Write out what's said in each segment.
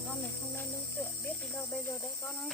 trẻ con mình không nên nương tựa biết đi đâu bây giờ đấy con ơi.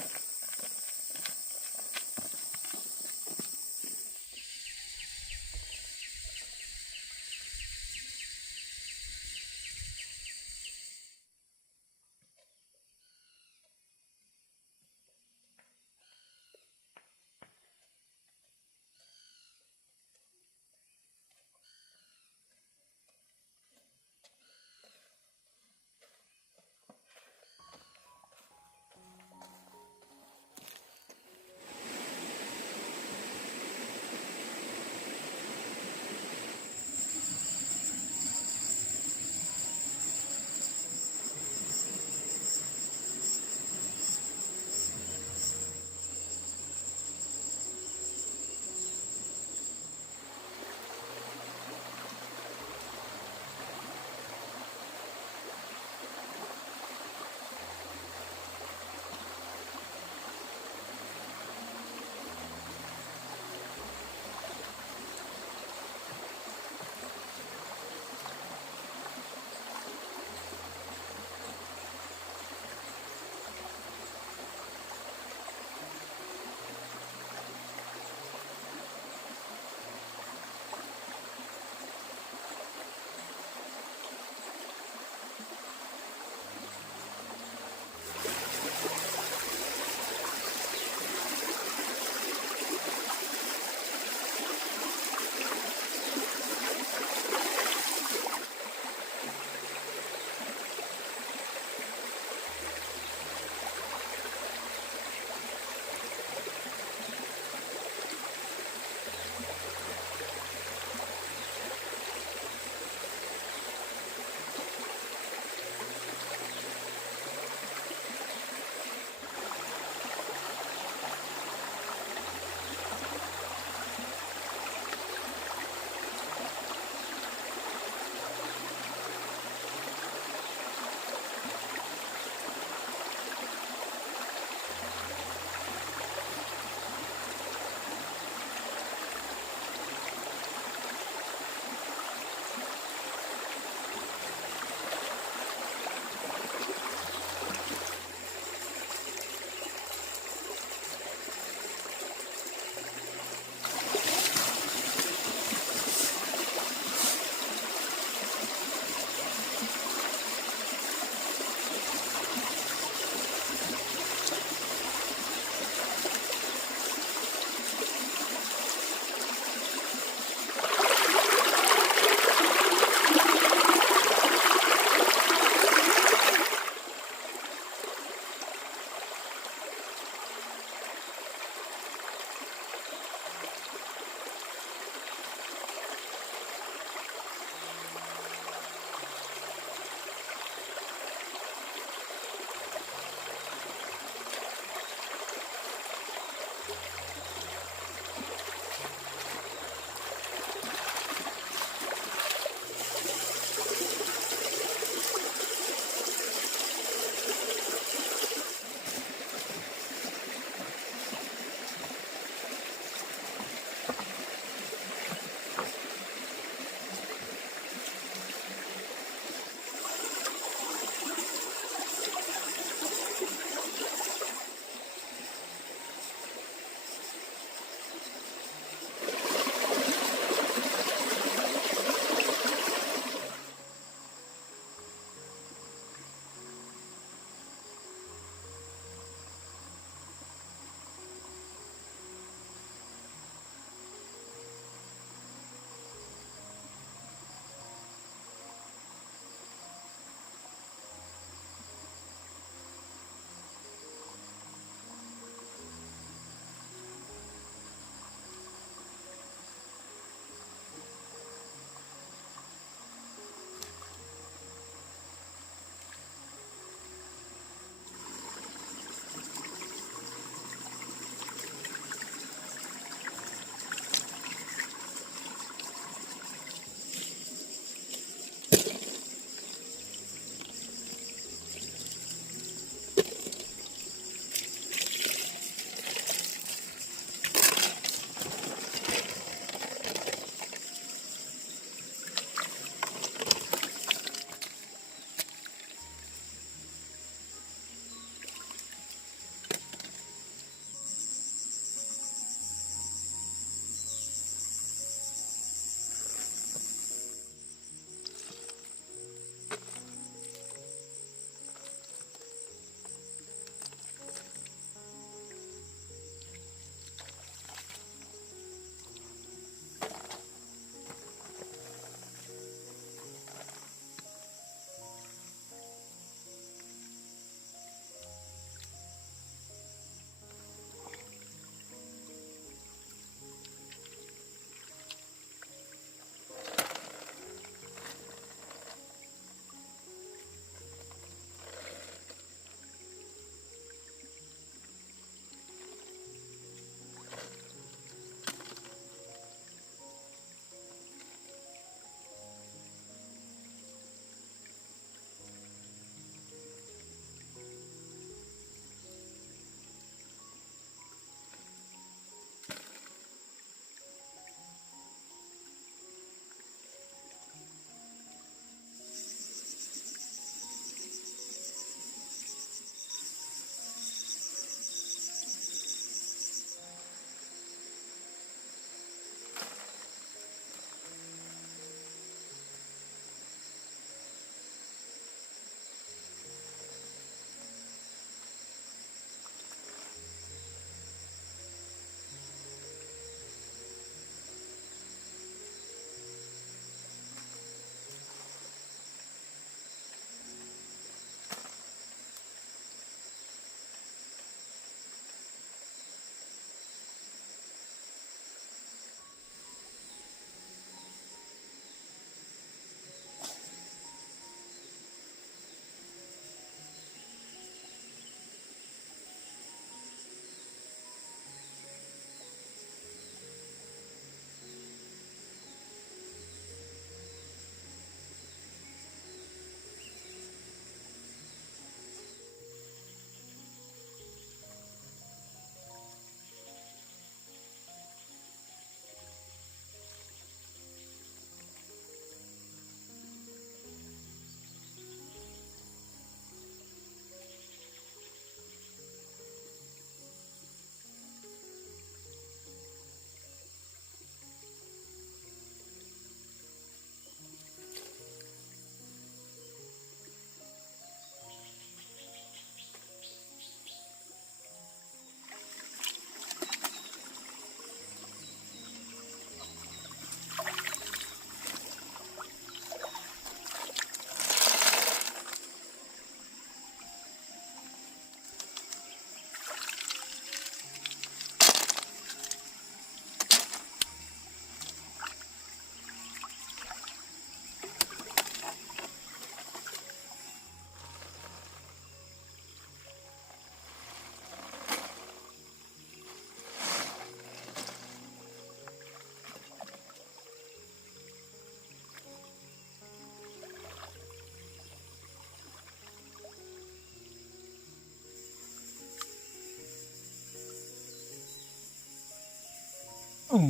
Ừ.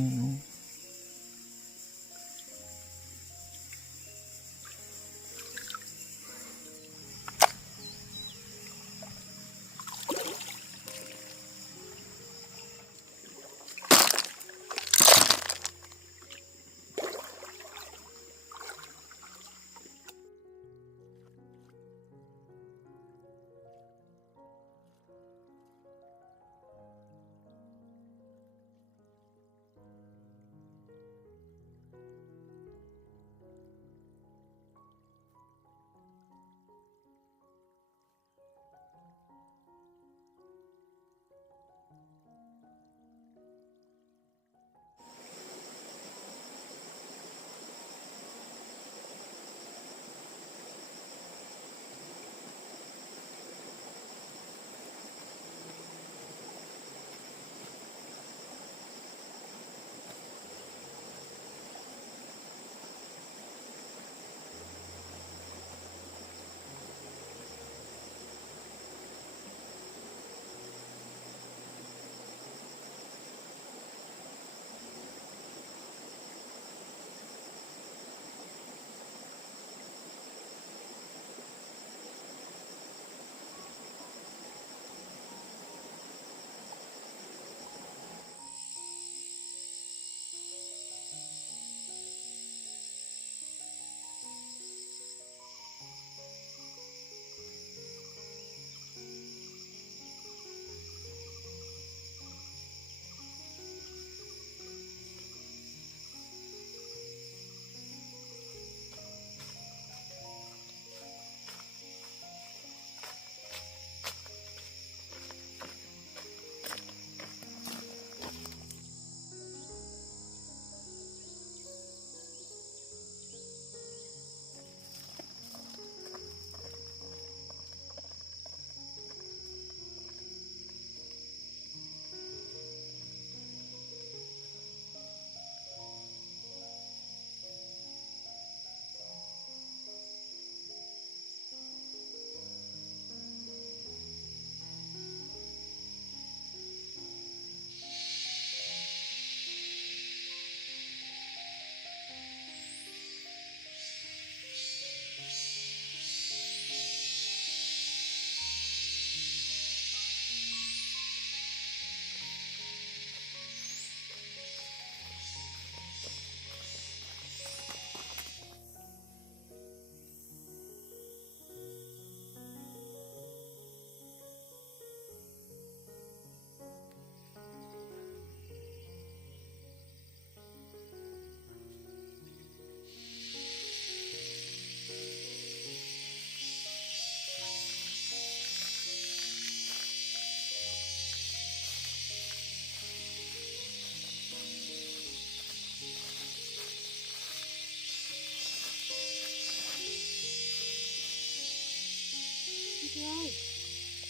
Chị ơi,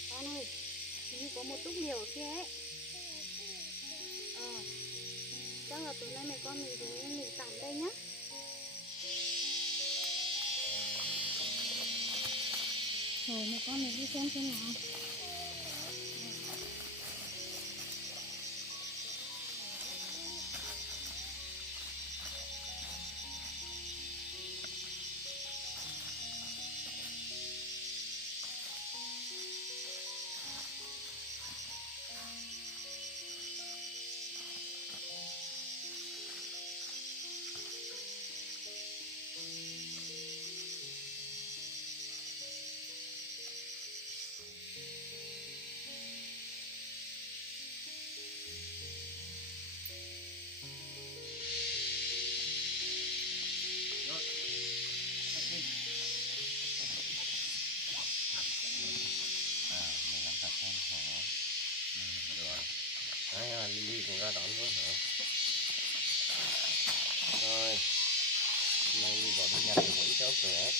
con ơi, hình như có một túp liều ở kia ấy. Chắc là tối nay mẹ con mình về nên mình tắm đây nhá. Rồi mẹ con mình đi xem nào. Mình làm thật không hả? Rồi. Đấy, Lily cũng ra đón luôn hả? Rồi. Nay đi vào đi nhặt được một ít ốc rồi đấy.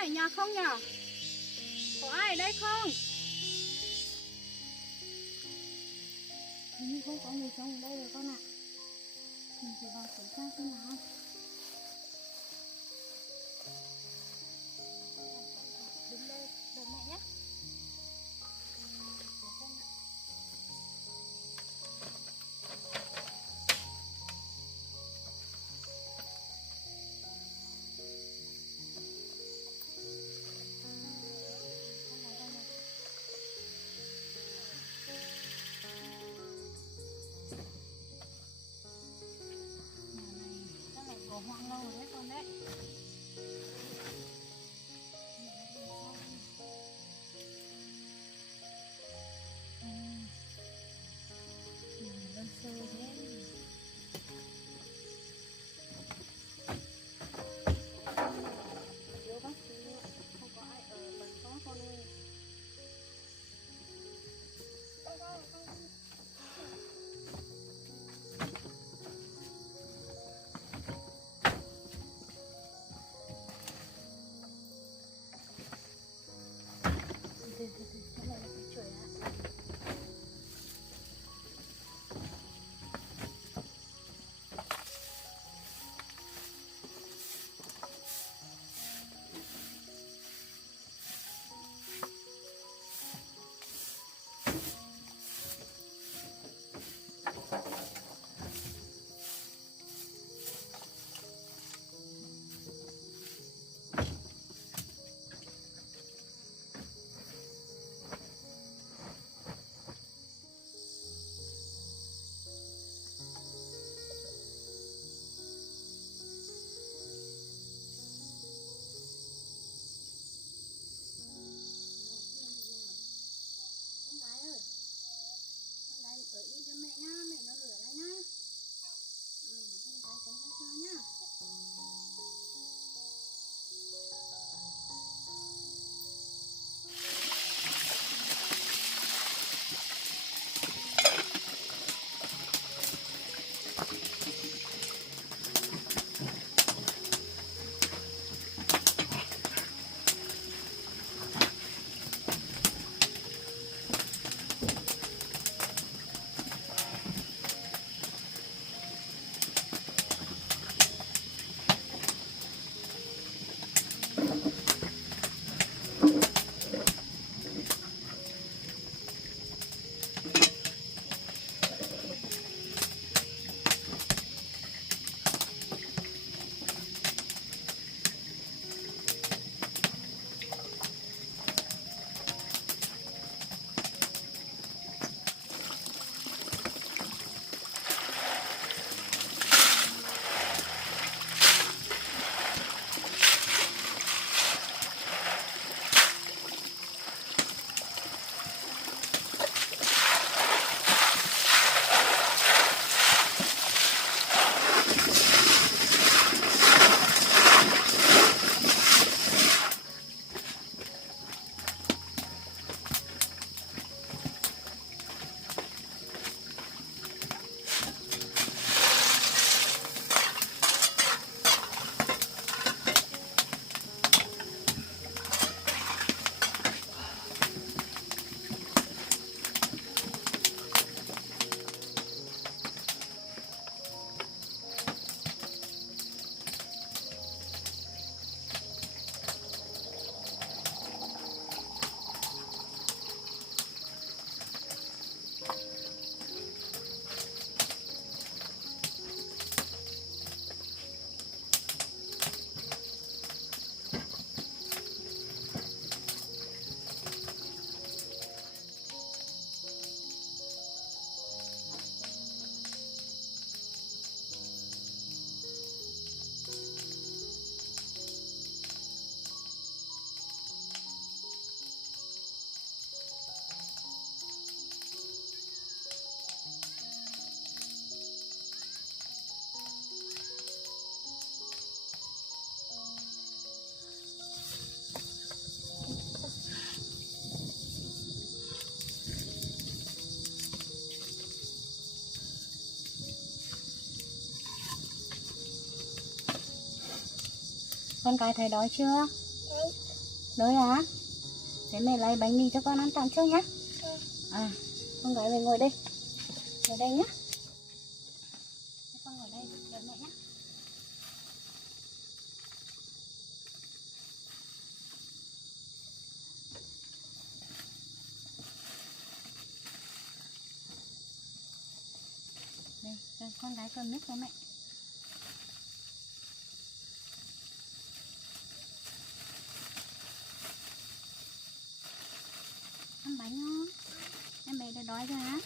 ai ở nhà không nhỉ? Có ai ở đây không? Hình như không có người sống ở đây rồi con ạ. Mình thử vào kiểm tra xem nào. Đứng đây, đợi mẹ nhé. Hoang lâu rồi đấy con đấy. Đơn sơ thế. Thiếu bác sĩ không có ai ở lần có con ơi. Cái này là cái chuỗi ạ. Ở yên cho mẹ nhá, mẹ nó rửa ra nhá. Con cái tránh ra sao nhá. Con cái thấy đói chưa? Đói à? Để mẹ lấy bánh mì cho con ăn tạm trước nhá. À, con gái về ngồi đây. Ngồi đây nhá. Con ngồi đây đợi mẹ nhá. Đây, con gái cầm nước cho mẹ. Ăn bánh không? Em bé đã đói rồi hả?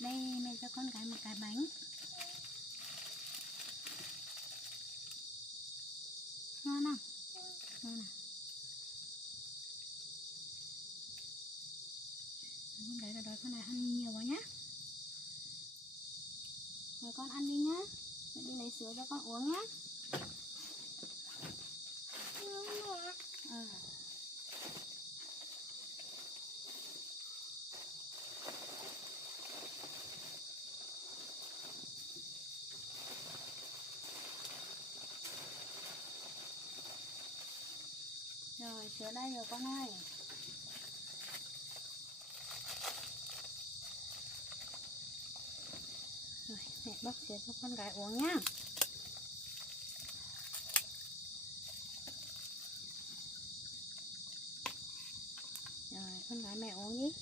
Đây, mẹ cho con gái một cái bánh. Ngon không? Ngon à? Con gái đã đói, con này ăn nhiều vào nhá. Rồi con ăn đi nhá. Mẹ đi lấy sữa cho con uống nhá. À. Rồi, sữa đây rồi con ơi. Rồi, mẹ bóc sữa cho con gái uống nhá. Rồi, con gái mẹ uống đi.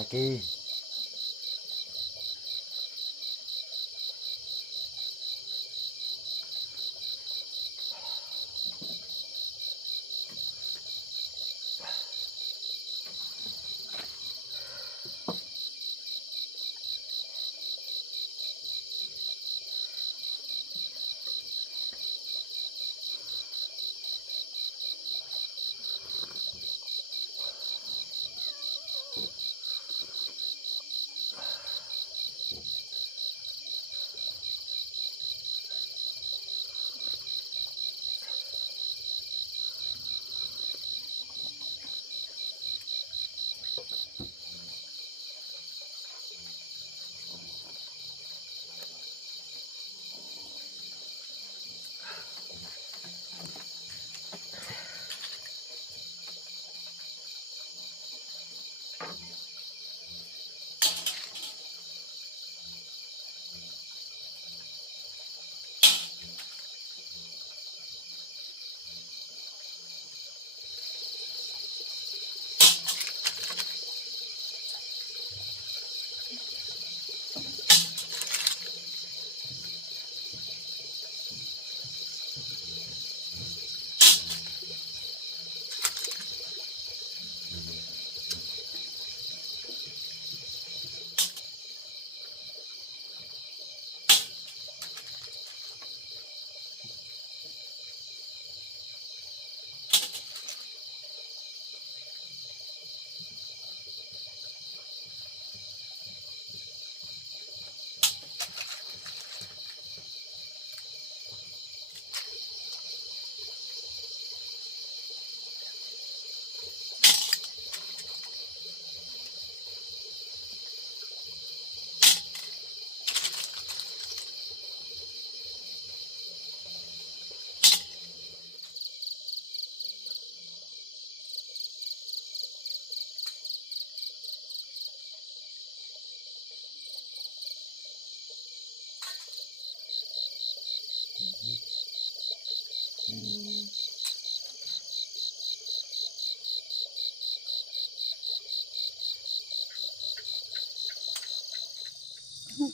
Naki.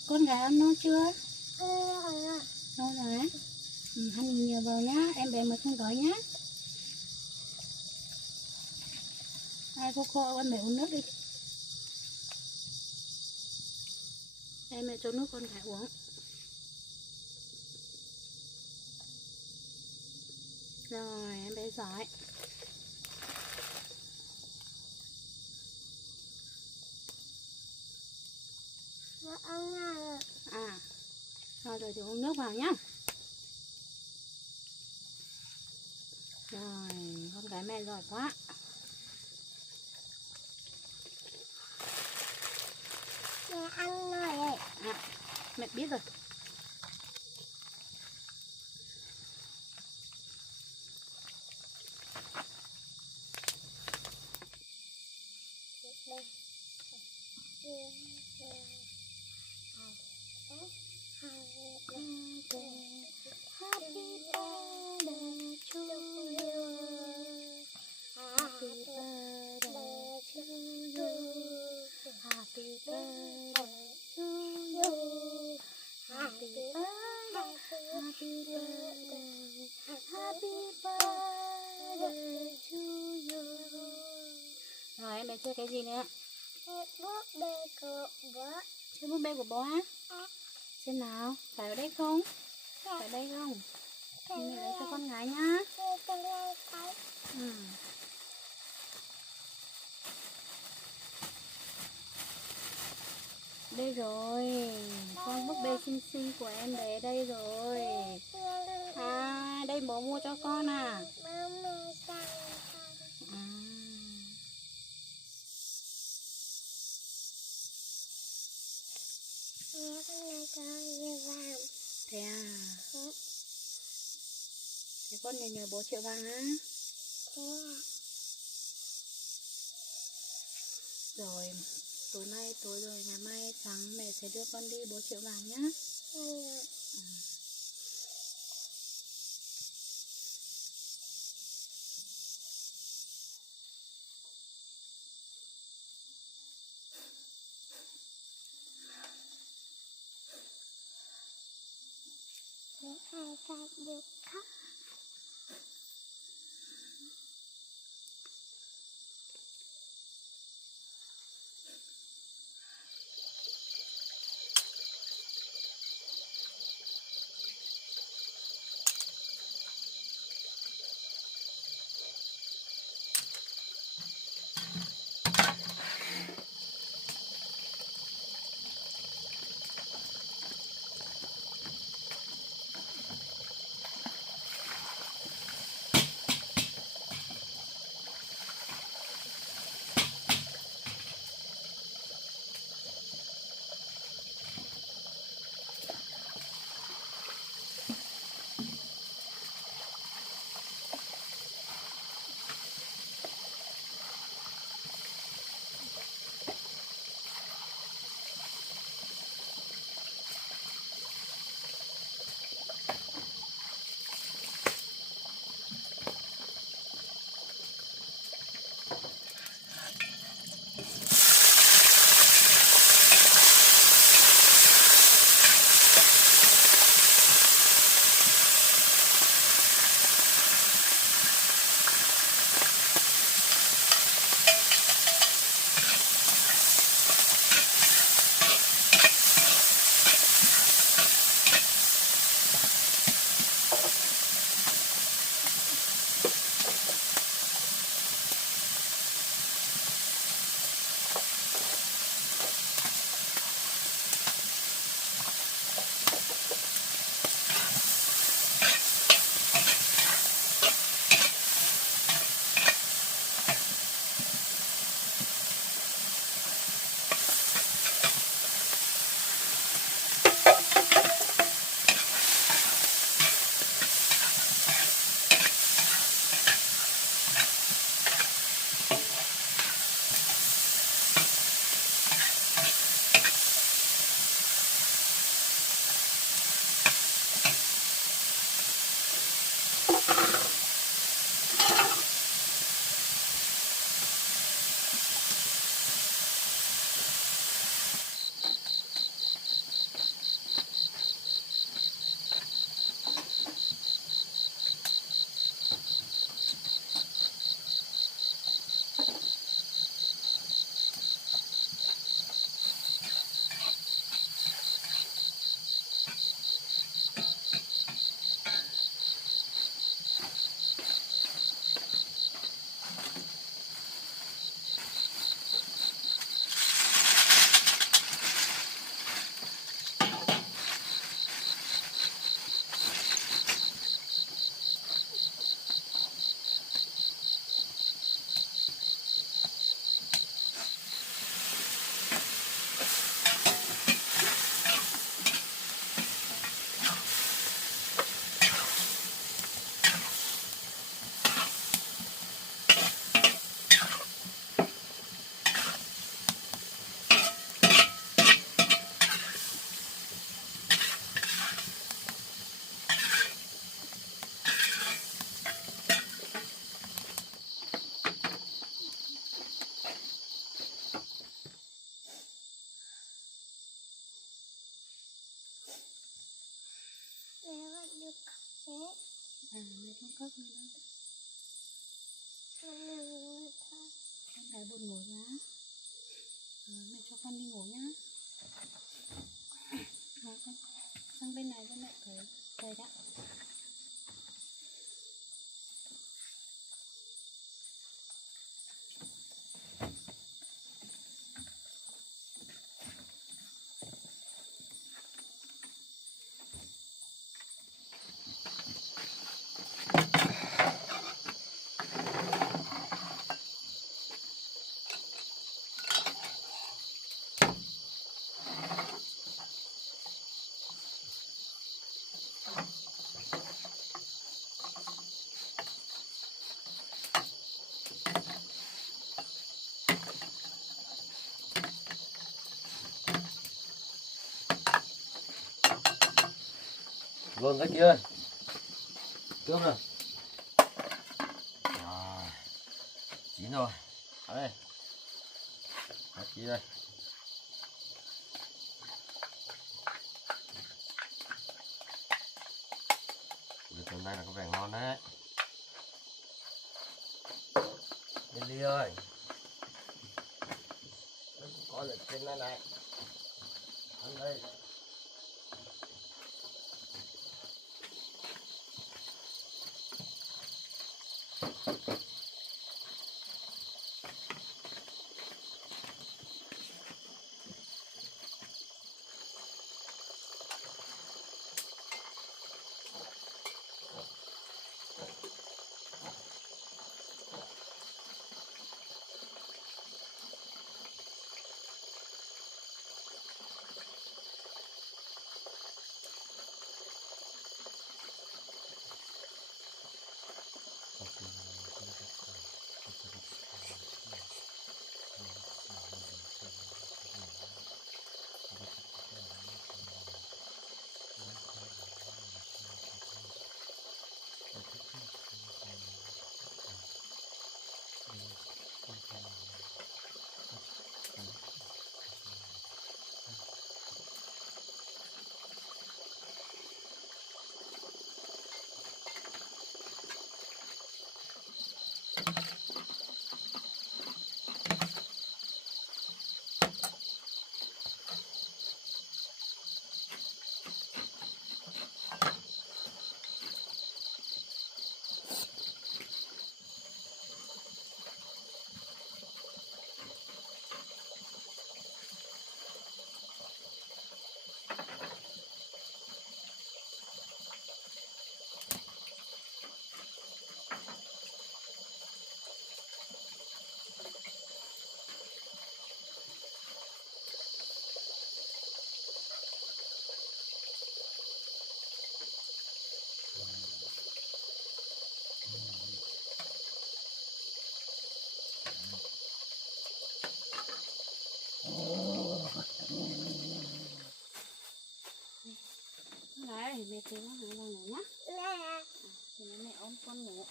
Con gà ăn no chưa? No rồi á. Ăn nhiều vào nhá, em bé mới không đói nhá. Ai cô khô con bé uống nước đi. Em mẹ cho nước con gà uống. Rồi em bé giỏi. À, rồi thì uống nước vào nhá. Rồi, con gái mẹ giỏi quá. Mẹ ăn rồi. À, mẹ biết rồi. Happy birthday to you. Happy birthday to you. Happy birthday to you. Happy birthday. Happy birthday. Happy birthday to you. Rồi em bé chơi cái gì nữa? Búp bê của bố. Chơi búp bê của bố á? Xem nào, phải ở đây không? Phải ở đây không? Mẹ lấy cho con gái nhá. Ừ. Đây rồi, con búp bê xinh xinh của em bé đây rồi. À, đây bố mua cho con à? À. Thế à? Thế con nhờ bố triệu vàng á. Rồi, tối rồi ngày mai sáng mẹ sẽ đưa con đi bố triệu vàng nhá. Ừ. hai cái được khóc. Mẹ không khóc nữa đâu. Con gái buồn ngủ nhá. Mẹ cho con đi ngủ nhá. Con sang bên này cho mẹ cởi giày đã. Vâng cái kia ơi. Cướp rồi. À, chín rồi. Đây. Cái kia đây. này là có vẻ ngon đấy. Lily ơi, có lịch trên đây này, ăn đây. Đấy, mẹ thấy nó đang ngủ nhá. Thì mẹ ôm con ngủ.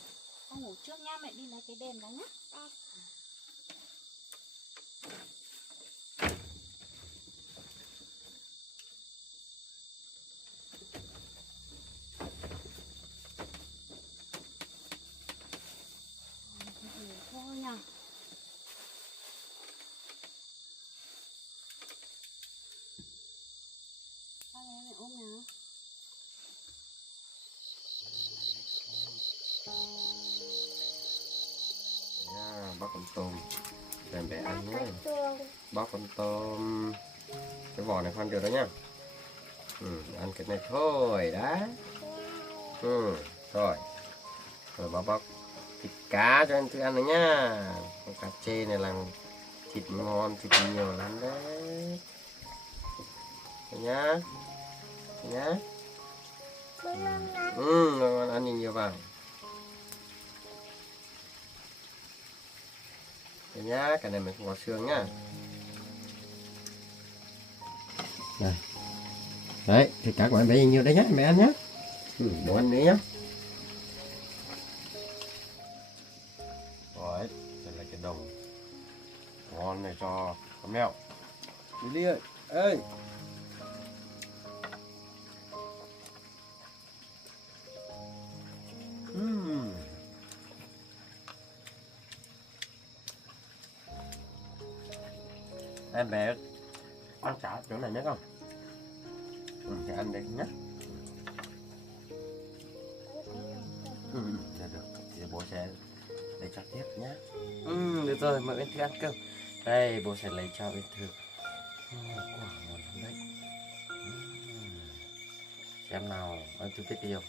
Con ngủ trước nhá, mẹ đi lấy cái đèn đó nhá. Ngủ thôi nha. Mẹ ôm nào. Nha, bóc con tôm để bé ăn nhé. Bóc con tôm, cái vỏ này khoan được đó nhá. Ăn cái này thôi đã. Rồi bóc thịt cá cho anh thức ăn đấy nhá. Con cá chê này là thịt ngon, thịt nhiều lắm đấy. Đấy nhá. Đấy nhá. Ăn nhiều vào. Đấy nhá, cái này mình không có xương nhá. Đây. Đấy, thịt cá của em bé nhiều đấy nhá, mẹ ăn nhá. Bố ăn nữa nhá. Rồi, đây là cái đồng ngon này cho con mèo. Đi ơi, ơi. Em bé ăn chả chỗ này nhé con. Thì ăn đây nhé. Được được, thì bố sẽ lấy cho tiếp nhé. Được rồi, mời Uyên Thư ăn cơm. Đây, bố sẽ lấy cho Uyên Thư. Quả ngon lắm đấy. Xem nào, Uyên Thư biết điều.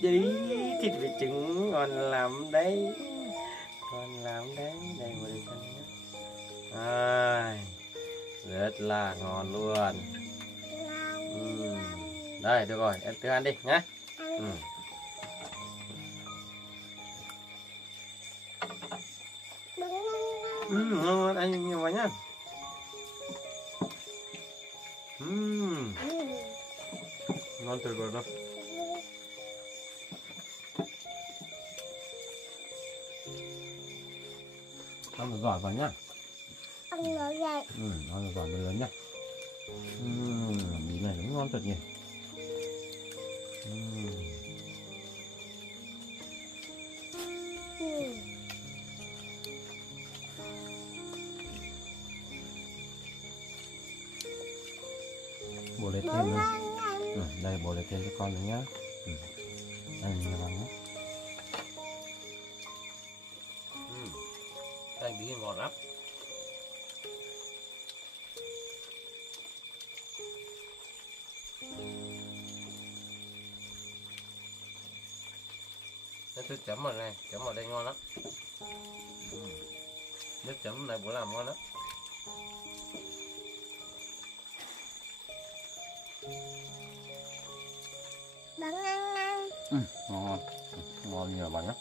Đi, thịt với trứng ngon lắm đấy. Ngon lắm đấy, đây một đứa con nhé. Rất là ngon luôn. Đây, được rồi, em cứ ăn đi nhé. Ngon, ăn nhiều vào nhá. Ngon tuyệt vời luôn. Ăn được giỏi vào nhá. Ăn nó dậy. Ăn được giỏi lớn nhá. Mì này cũng ngon thật nhỉ. Bố lấy thêm nữa. Đây bố lấy thêm cho con nữa nhá. Đây nhìn vào nhé. Đang đi ngọt lắm. Nước chấm vào này, chấm vào đây ngon lắm. Nước chấm này bố làm ngon lắm. Bạn ăn ăn. Ngon, ngon nhiều bạn nhé.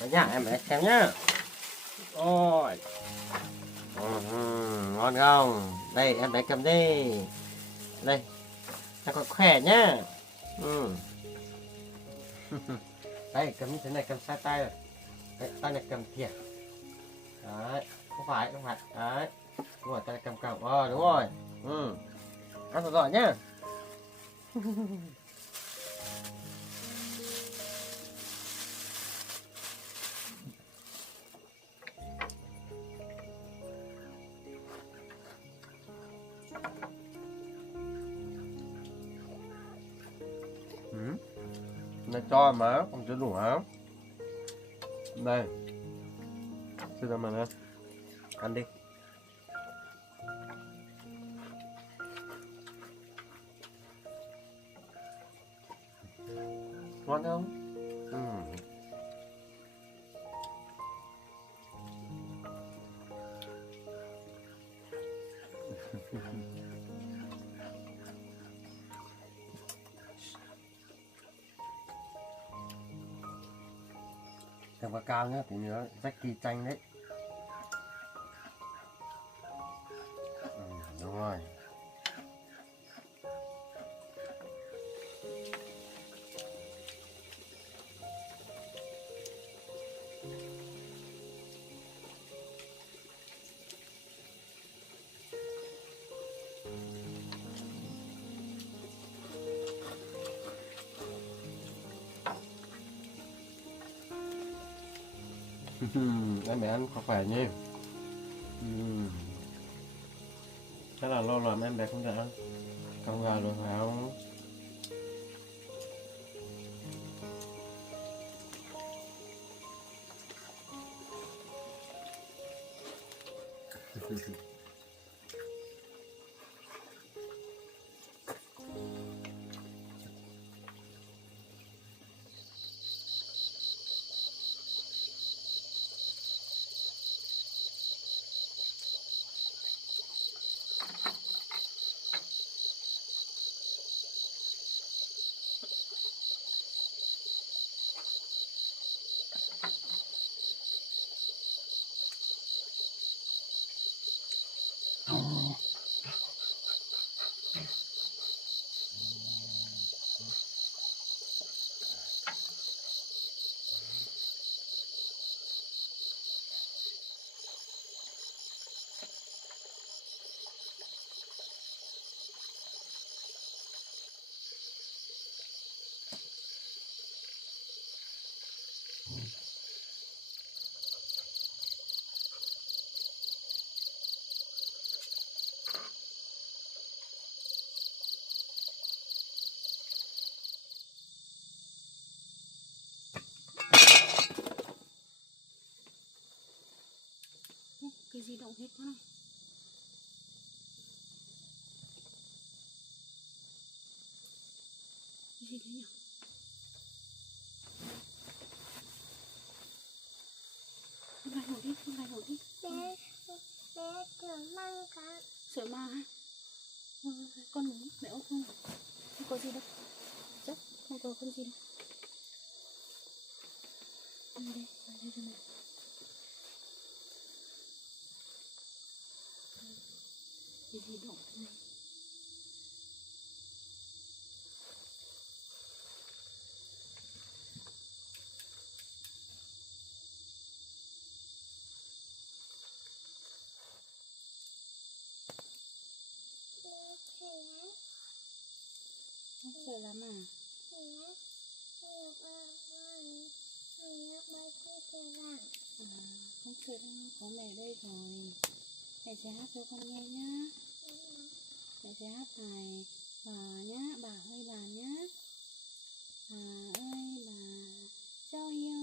Đấy nhá, em để xem nhá. Ôi, ngon không? Đây em bé cầm đi. Đây, cho con khỏe nhá. Đây cầm như thế này, cầm sai tay rồi. Đấy, tay này cầm kìa. Đấy, không phải. Đấy, đúng rồi, tay này cầm cầm. Đúng rồi. Ăn thật giỏi nhá. Này cho má, không chưa đủ hả? Đây, xin cho mà nè, ăn đi. Ngon không? Thằng bà cao nhá, thì nhớ rách kỳ chanh đấy. Đúng rồi. Em bé ăn có khỏe nhỉ. Chắc là lâu lắm em bé không được ăn con gà rồi phải không? Cái gì động hết quá này. Cái gì thế nhỉ? Không lại đi. Bé tưởng mang cả. Sữa ma hả? Con ngủ, mẹ ôm con ngủ. Không có gì đâu. Chắc không có con gì đâu. Đây cho mẹ. Cái gì động thế này? sợ lắm à? À, không sợ đâu, có mẹ đây rồi. Mẹ sẽ hát cho con nghe nhá. Mẹ sẽ hát bài bà nhá, bà ơi bà nhá. Bà ơi bà cho yêu